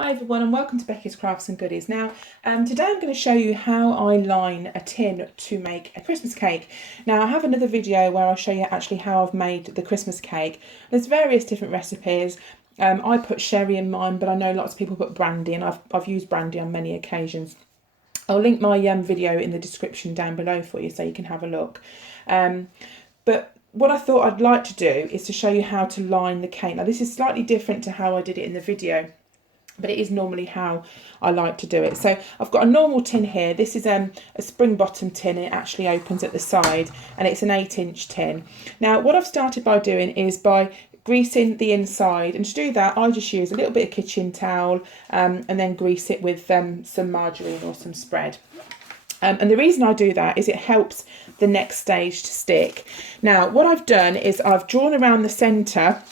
Hi everyone and welcome to Becky's Crafts and Goodies. Now today I'm going to show you how I line a tin to make a Christmas cake. Now I have another video where I'll show you actually how I've made the Christmas cake. There's various different recipes. I put sherry in mine, but I know lots of people put brandy, and I've used brandy on many occasions. I'll link my video in the description down below for you so you can have a look. But what I thought I'd like to do is to show you how to line the cake. Now this is slightly different to how I did it in the video, but it is normally how I like to do it. So I've got a normal tin here. This is a spring bottom tin. It actually opens at the side and it's an 8-inch tin. Now what I've started by doing is by greasing the inside, and to do that I just use a little bit of kitchen towel and then grease it with some margarine or some spread. And the reason I do that is it helps the next stage to stick. Now what I've done is I've drawn around the centre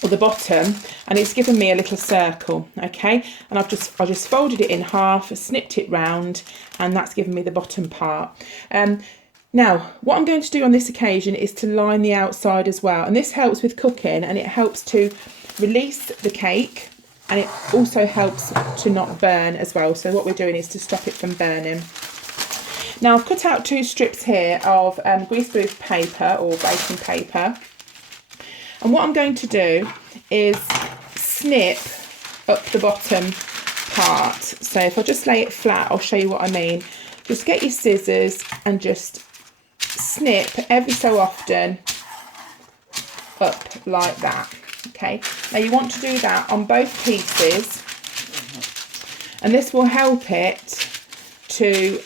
or the bottom, and it's given me a little circle, okay, and I just folded it in half, snipped it round, and that's given me the bottom part. Now what I'm going to do on this occasion is to line the outside as well, and this helps with cooking, and it helps to release the cake, and it also helps to not burn as well. So what we're doing is to stop it from burning. Now I've cut out 2 strips here of greaseproof paper or baking paper. And what I'm going to do is snip up the bottom part. So if I just lay it flat, I'll show you what I mean. Just get your scissors and just snip every so often up like that. Okay. Now you want to do that on both pieces, and this will help it to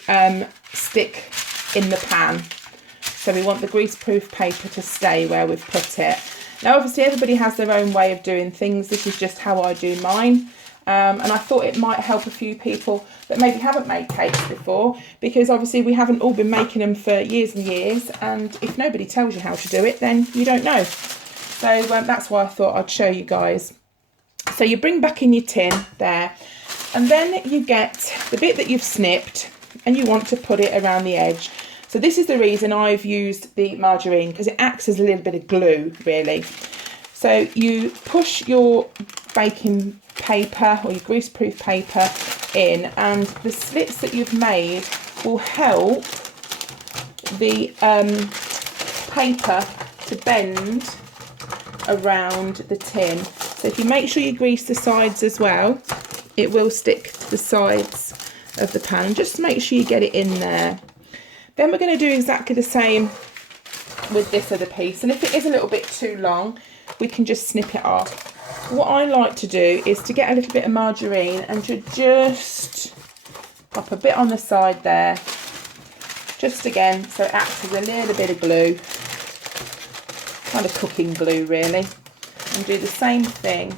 stick in the pan. So we want the greaseproof paper to stay where we've put it. Now obviously everybody has their own way of doing things. This is just how I do mine, and I thought it might help a few people that maybe haven't made cakes before, because obviously we haven't all been making them for years and years, and if nobody tells you how to do it, then you don't know. So that's why I thought I'd show you guys. So you bring back in your tin there, and then you get the bit that you've snipped and you want to put it around the edge. So this is the reason I've used the margarine, because it acts as a little bit of glue, really. So you push your baking paper or your greaseproof paper in, and the slits that you've made will help the paper to bend around the tin. So if you make sure you grease the sides as well, it will stick to the sides of the pan. Just make sure you get it in there. Then we're going to do exactly the same with this other piece, and if it is a little bit too long, we can just snip it off. What I like to do is to get a little bit of margarine and to just pop a bit on the side there, just again so it acts as a little bit of glue, kind of cooking glue really, and do the same thing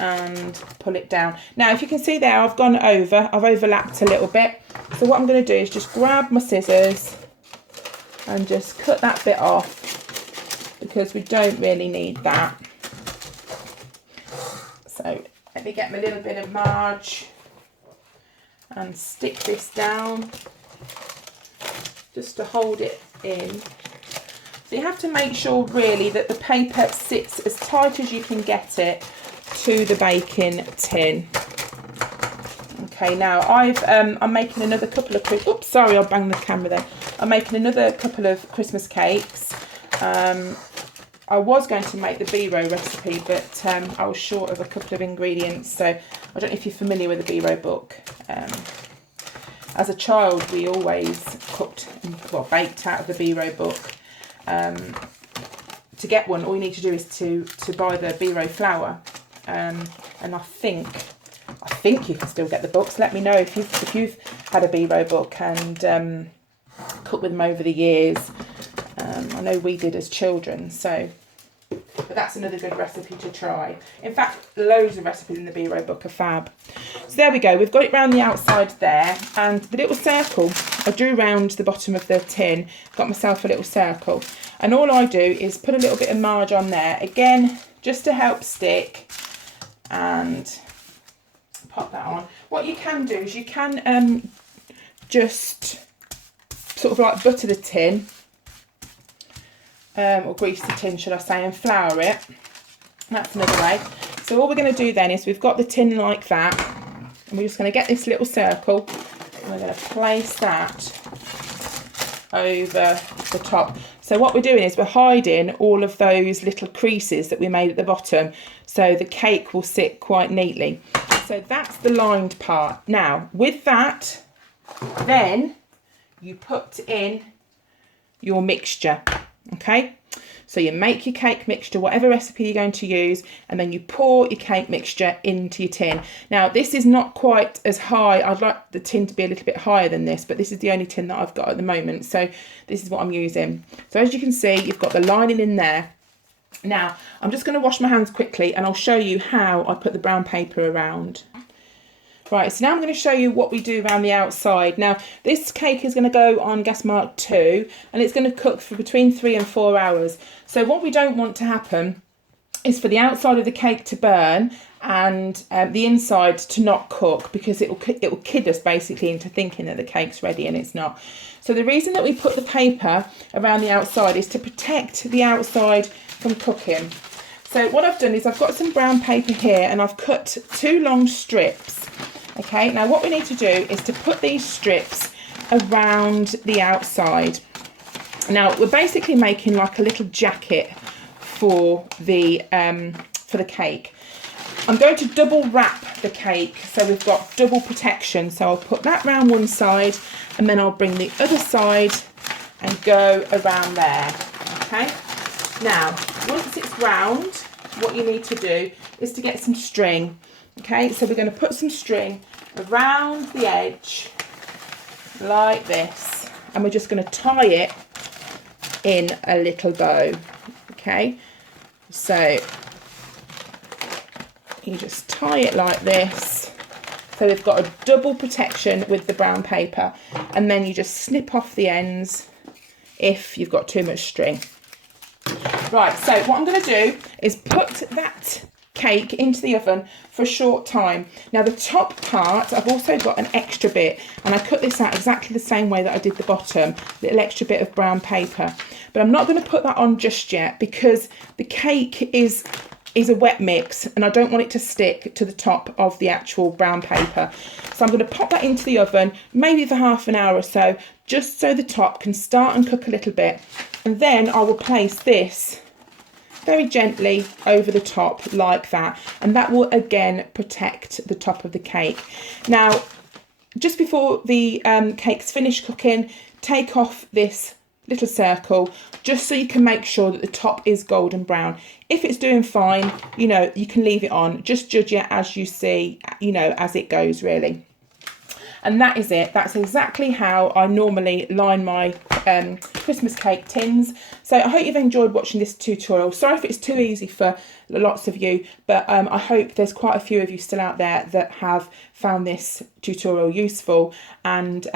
and pull it down. Now if you can see there, I've overlapped a little bit. So what I'm going to do is just grab my scissors and just cut that bit off, because we don't really need that. So let me get my little bit of marge and stick this down just to hold it in. So you have to make sure really that the paper sits as tight as you can get it to the baking tin. Okay, now I'm making another couple of, oops, sorry, I banged the camera there. I'm making another couple of Christmas cakes. I was going to make the B-row recipe, but I was short of a couple of ingredients. So I don't know if you're familiar with the B-row book. As a child, we always cooked, well, baked out of the B-row book. To get one, all you need to do is to buy the B-row flour. And I think you can still get the books. Let me know if you've had a B-row book and cooked with them over the years. I know we did as children, but that's another good recipe to try. In fact, loads of recipes in the B-row book are fab. So there we go, we've got it round the outside there, and the little circle I drew round the bottom of the tin, got myself a little circle, and all I do is put a little bit of marge on there, again, just to help stick, and pop that on. What you can do is you can just sort of like butter the tin, or grease the tin should I say, and flour it. That's another way. So all we're going to do then is we've got the tin like that, and we're just going to get this little circle and we're going to place that over the top. So what we're doing is we're hiding all of those little creases that we made at the bottom, so the cake will sit quite neatly. So that's the lined part. Now with that, then you put in your mixture, okay? So you make your cake mixture, whatever recipe you're going to use, and then you pour your cake mixture into your tin. Now this is not quite as high. I'd like the tin to be a little bit higher than this, but this is the only tin that I've got at the moment. So this is what I'm using. So as you can see, you've got the lining in there. Now I'm just going to wash my hands quickly and I'll show you how I put the brown paper around. Right, so now I'm going to show you what we do around the outside. Now, this cake is going to go on gas mark 2 and it's going to cook for between 3 and 4 hours. So what we don't want to happen is for the outside of the cake to burn and the inside to not cook, because it will kid us basically into thinking that the cake's ready and it's not. So the reason that we put the paper around the outside is to protect the outside from cooking. So what I've done is I've got some brown paper here and I've cut 2 long strips. Okay, now what we need to do is to put these strips around the outside. Now we're basically making like a little jacket for the cake. I'm going to double wrap the cake so we've got double protection. So I'll put that round one side and then I'll bring the other side and go around there. Okay, now once it's round, what you need to do is to get some string. Okay, so we're going to put some string around the edge like this, and we're just going to tie it in a little bow. Okay, so you just tie it like this, so we've got a double protection with the brown paper, and then you just snip off the ends if you've got too much string. Right, so what I'm going to do is put that cake into the oven for a short time. Now the top part, I've also got an extra bit, and I cut this out exactly the same way that I did the bottom, little extra bit of brown paper. But I'm not going to put that on just yet because the cake is a wet mix and I don't want it to stick to the top of the actual brown paper. So I'm going to pop that into the oven, maybe for half an hour or so, just so the top can start and cook a little bit. And then I will place this very gently over the top like that, and that will again protect the top of the cake. Now just before the cake's finished cooking, take off this little circle just so you can make sure that the top is golden brown. If it's doing fine, you know, you can leave it on. Just judge it as you see, you know, as it goes really. And that is it. That's exactly how I normally line my Christmas cake tins. So I hope you've enjoyed watching this tutorial. Sorry if it's too easy for lots of you, but I hope there's quite a few of you still out there that have found this tutorial useful. And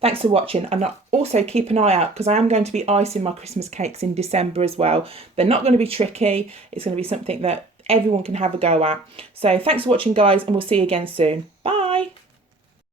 thanks for watching. And also keep an eye out because I am going to be icing my Christmas cakes in December as well. They're not going to be tricky. It's going to be something that everyone can have a go at. So thanks for watching, guys, and we'll see you again soon. Bye.